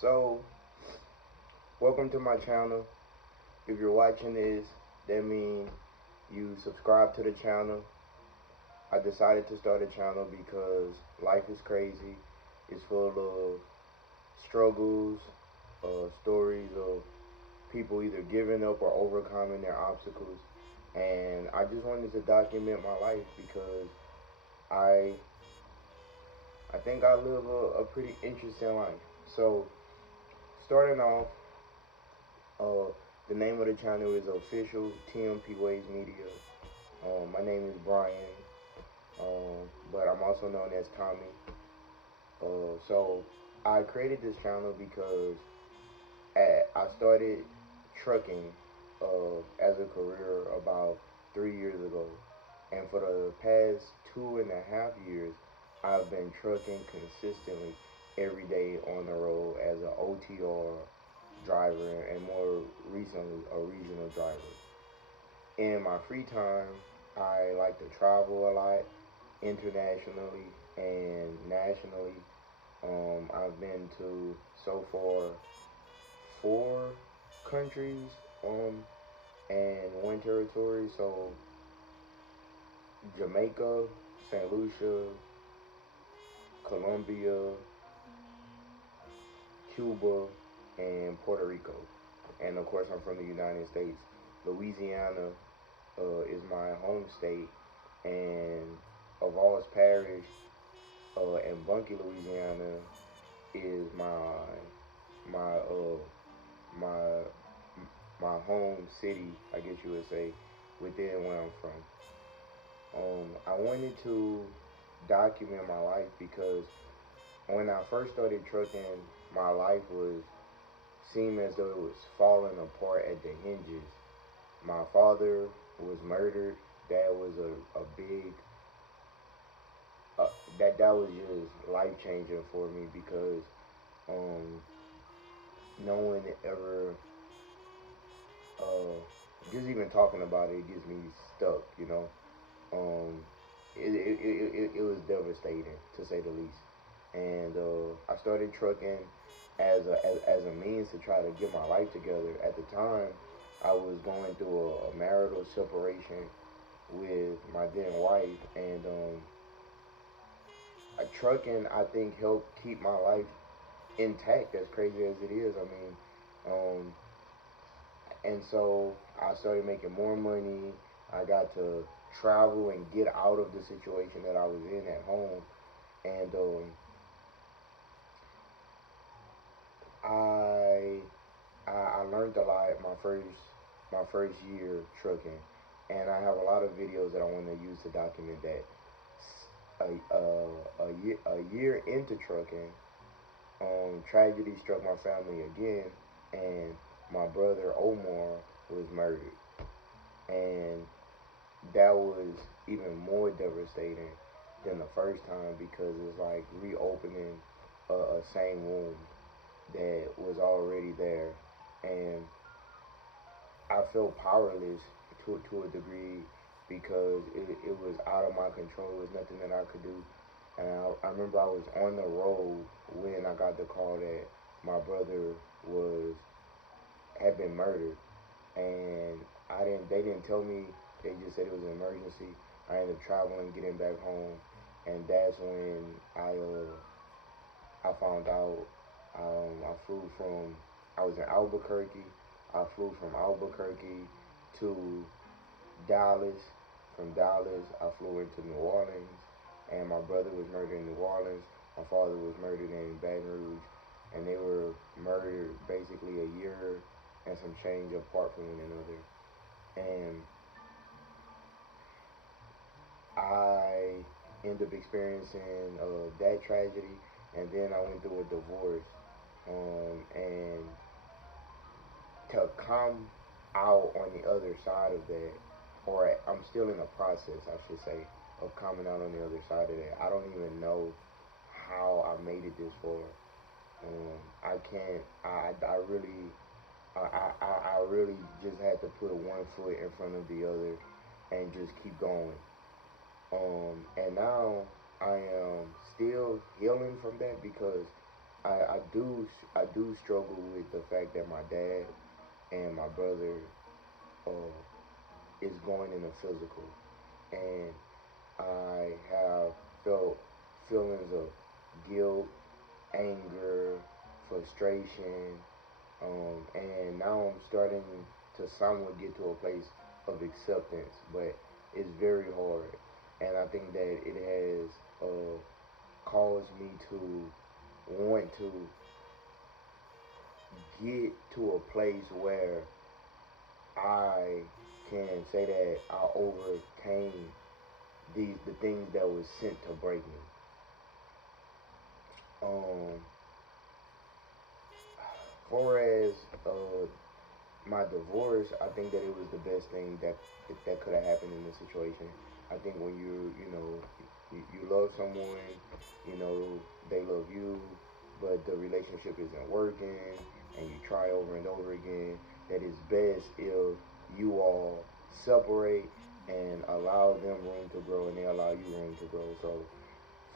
So, welcome to my channel. If you're watching this, that means you subscribe to the channel. I decided to start a channel because life is crazy. It's full of struggles, stories of people either giving up or overcoming their obstacles. And I just wanted to document my life because I I think I live a pretty interesting life. So, starting off, Uh, the name of the channel is Official TMP Waves Media. My name is Brian, but I'm also known as Tommy. So I created this channel because I started trucking as a career about 3 years ago, and for the past 2.5 years, I've been trucking consistently every day on the road as an OTR driver and more recently a regional driver. In my free time, I like to travel a lot internationally and nationally. I've been to so far 4 countries and one territory. So Jamaica, St. Lucia, Colombia, Cuba, and Puerto Rico. And of course, I'm from the United States. Louisiana is my home state, and Avals Parish in Bunkie, Louisiana, is my my my home city, I guess you would say, within where I'm from. I wanted to document my life because when I first started trucking, my life was seemed as though it was falling apart at the hinges. My father was murdered. That was a big that was just life changing for me because um, no one ever just even talking about it gets me stuck. Um, it was devastating to say the least. And I started trucking as a means to try to get my life together. At the time, I was going through a marital separation with my then wife, and trucking I think helped keep my life intact. As crazy as it is, I mean, and so I started making more money. I got to travel and get out of the situation that I was in at home, and I I learned a lot my first year trucking, and I have a lot of videos that I want to use to document that. A year into trucking, tragedy struck my family again, and my brother Omar was murdered, and that was even more devastating than the first time because it's like reopening a same wound that was already there, and I felt powerless to a degree because it was out of my control. It was nothing that I could do. And I remember I was on the road when I got the call that my brother was had been murdered, and they didn't tell me. They just said it was an emergency. I ended up traveling, getting back home, and that's when I found out. I flew from I was in Albuquerque. I flew from Albuquerque to Dallas. From Dallas, I flew into New Orleans, and my brother was murdered in New Orleans. My father was murdered in Baton Rouge, and they were murdered basically a year and some change apart from one another. And I ended up experiencing that tragedy, and then I went through a divorce. And to come out on the other side of that, or I'm still in the process, I should say, of coming out on the other side of that. I don't even know how I made it this far. I can't. I really. I really just had to put one foot in front of the other and just keep going. And now I am still healing from that because I do struggle with the fact that my dad and my brother uh, is going in a physical, and I have felt feelings of guilt, anger, frustration, and now I'm starting to somewhat get to a place of acceptance, but it's very hard, and I think that it has caused me to want to get to a place where I can say that I overcame the things that was sent to break me. Um, far as uh, my divorce, I think that it was the best thing that could have happened in this situation. I think when you love someone, you know they love you, but the relationship isn't working, and you try over and over again. That it's best if you all separate and allow them room to grow, and they allow you room to grow. So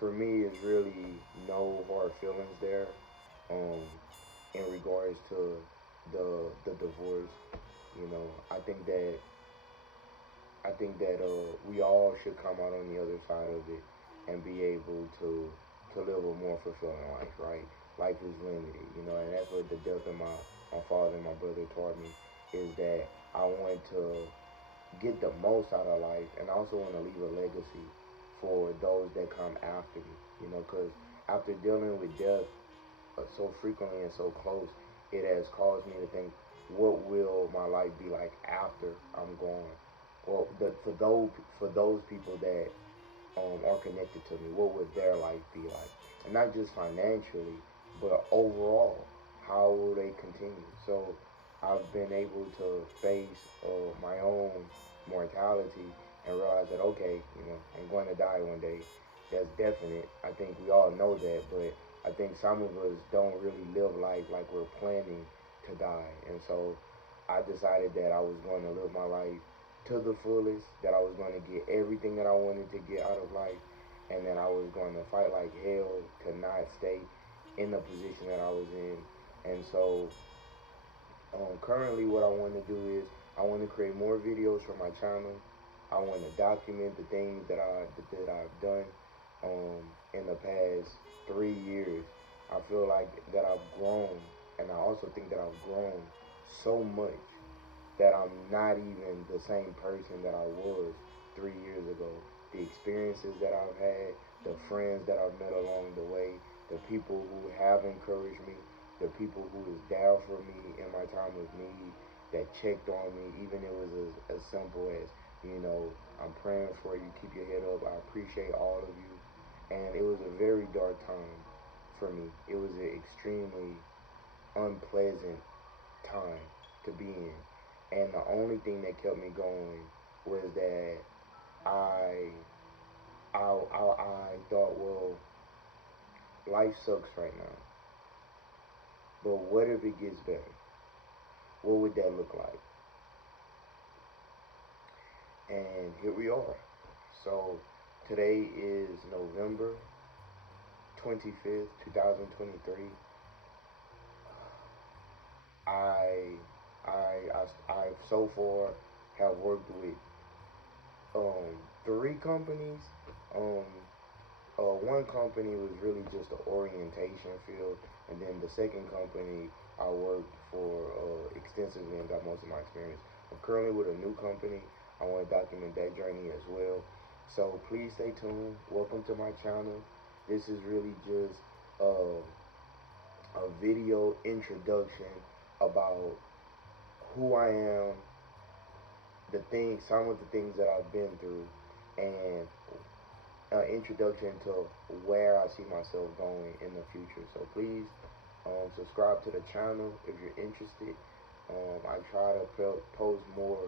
for me, it's really no hard feelings there. Um, in regards to the divorce. I think that we all should come out on the other side of it and be able to live a more fulfilling life, right? Life is limited, and that's what the death of my father and my brother taught me, is that I want to get the most out of life, and I also want to leave a legacy for those that come after me, because after dealing with death so frequently and so close, it has caused me to think, what will my life be like after I'm gone? Or for those people that are connected to me, what would their life be like? And not just financially, but overall, how will they continue? So I've been able to face my own mortality and realize that, okay, I'm going to die one day. That's definite. I think we all know that, but I think some of us don't really live life like we're planning to die. And so I decided that I was going to live my life to the fullest, that I was going to get everything that I wanted to get out of life, and then I was going to fight like hell to not stay in the position that I was in. And so currently what I want to do is I want to create more videos for my channel. I want to document the things that I've done in the past 3 years. I feel like that I've grown, and I also think that I've grown so much that I'm not even the same person that I was 3 years ago. The experiences that I've had, the friends that I've met along the way, the people who have encouraged me, the people who was down for me in my time of need, that checked on me, even it was as simple as, I'm praying for you, keep your head up, I appreciate all of you. And it was a very dark time for me. It was an extremely unpleasant time to be in. And the only thing that kept me going was that I I thought, well, life sucks right now. But what if it gets better? What would that look like? And here we are. So today is November 25th, 2023. I I've so far have worked with um 3 companies. Um One company was really just the orientation field, and then the second company I worked for extensively and got most of my experience. I'm currently with a new company. I want to document that journey as well. So please stay tuned. Welcome to my channel. This is really just a video introduction about who I am, some of the things that I've been through, and introduction to where I see myself going in the future. So please subscribe to the channel if you're interested. I try to post more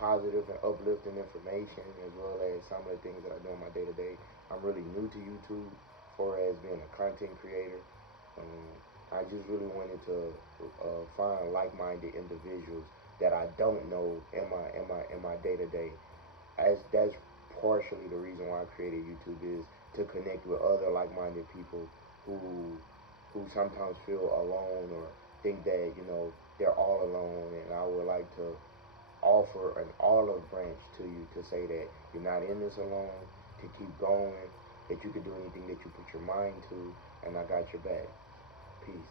positive and uplifting information, as well as some of the things that I do in my day-to-day. I'm really new to YouTube as far as being a content creator. I just really wanted to find like-minded individuals that I don't know in my day-to-day. As that's partially the reason why I created YouTube, is to connect with other like-minded people who who sometimes feel alone or think that, they're all alone. And I would like to offer an olive branch to you to say that you're not in this alone, to keep going, that you can do anything that you put your mind to, and I got your back. Peace.